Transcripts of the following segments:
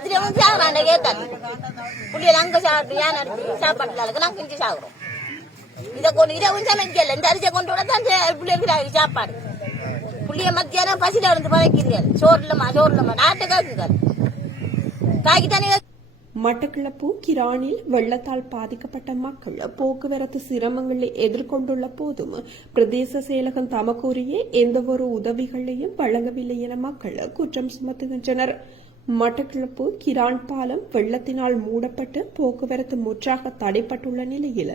ராத்திரி வந்து சாகுறாண்ட கேட்டாரு புள்ளியல் அங்க சாப்பிட்டு ஏன் அடிச்சு சாப்பாட்டுக்கு நாங்க இஞ்சி சாகுறோம் இதை கொண்டு இதை கொஞ்சம் சமைக்கல. இந்த அரிசியை கொண்டு விட தான் பிள்ளைகளுக்கு சாப்பாடு. புள்ளிய மத்தியானம் பசியில வந்து பதக்கிறீர்கள் சோறு இல்லம்மா சோறு இல்லம்மா நாட்டை காக்குங்கள் காய்க்கு மட்டக்களப்பு கிரானில் வெள்ளத்தால் பாதிக்கப்பட்ட மக்கள் போக்குவரத்து சிரமங்களை எதிர்கொண்டுள்ள போதும் பிரதேச செயலகம் தமக்கூறிய எந்தவொரு உதவிகளையும் வழங்கவில்லை என மக்கள் குற்றம் சுமத்துகின்றனர். மட்டக்களப்பு கிரான் பாலம் வெள்ளத்தினால் மூடப்பட்டு போக்குவரத்து முற்றாக தடைப்பட்டுள்ள நிலையில்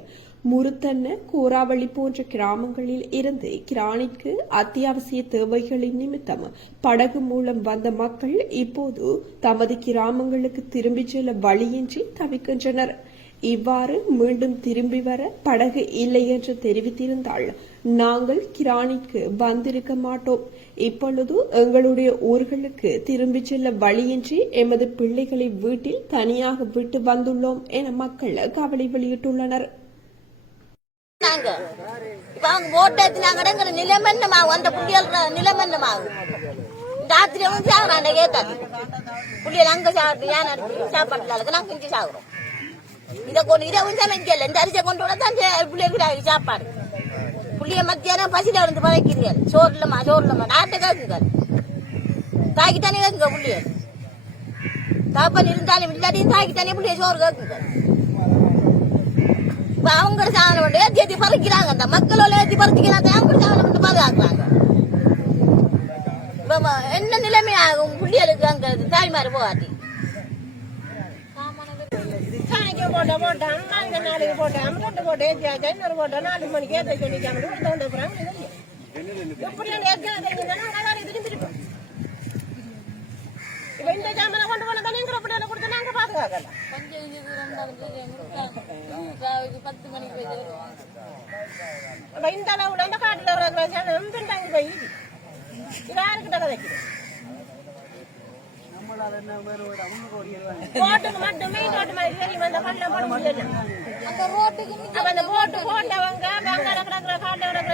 முருத்தன்ன கோராவளி போன்ற கிராமங்களில் இருந்து கிரானிற்கு அத்தியாவசிய தேவைகளின் நிமித்தம் படகு மூலம் வந்த மக்கள் இப்போது தமது கிராமங்களுக்கு திரும்பிச் செல்ல வழியின்றி தவிக்கின்றனர். இவ்வாறு மீண்டும் திரும்பி வர படகு இல்லை என்று தெரிவித்திருந்தால் நாங்கள் கிரானிற்கு வந்திருக்க மாட்டோம். இப்பொழுது எங்களுடைய ஊர்களுக்கு திரும்பிச் செல்ல வழியின்றி எமது பிள்ளைகளை வீட்டில் தனியாக விட்டு வந்துள்ளோம் என மக்கள் கவலை வெளியிட்டுள்ளனர். நாங்க இப்ப அவங்க ஓட்டு ஏத்தினாங்க அந்த புள்ளியல் நிலமன்னமாகும் ராத்திரி வந்து சாகுறாண்ட கேட்டாரு புள்ளியல் அங்க சாப்பிட்டு ஏன் சாப்பாடு சாப்பாட்டுக்கு நாங்க இஞ்சி சாகுறோம். இதை கொண்டு இதை வந்து சமைக்கல இந்த அரிசியை கொண்டு விட தான் பிள்ளைகளுக்கு சாப்பாடு. புள்ளிய மத்தியானம் பசியில் வந்து பதைக்கிறீர்கள். சோறு இல்லம்மா சோறு இல்லம்மா நாட்டை காக்குங்கள் தாக்கித்தானே கேட்குங்க புள்ளிய புள்ளியல் தாப்பன் இருந்தாலும் இல்லாட்டியும் தாக்கித்தானே புள்ளிய சோறு கேட்குங்க இப்போ அவங்க சாதனம் ஏற்றி ஏற்றி பறிக்கிறாங்க அந்த மக்களோட ஏற்றி பறிக்கிறாங்க அவங்க சாதனம் பண்ணி பாதுகாக்கிறாங்க. இப்போ என்ன நிலைமை ஆகும் புள்ளியலுக்கு அங்கே தாய்மார் போகாட்டி. சாய்க்கு போட்ட போட்டோம் நான்கு நாளைக்கு போட்டோம் ரெண்டு போட்டு ஏற்றியாச்சு இன்னொரு போட்டோம் நாலு மணிக்கு ஏற்ற சொல்லிக்காம வீட்டில் வந்து போகிறாங்க எப்படி ஏற்கனவே திரும்பிருப்போம் இப்போ இந்த ஜாமனை கொண்டு போன தானே எங்களை பிள்ளைகளை கொடுத்து நாங்கள் பாதுகாக்கலாம். இந்த அளவுல இந்த காட்டுல ஜனம் போய் யாருக்கிட்ட கதைக்குது ரோட்டுக்கு மட்டும் போட்டவங்க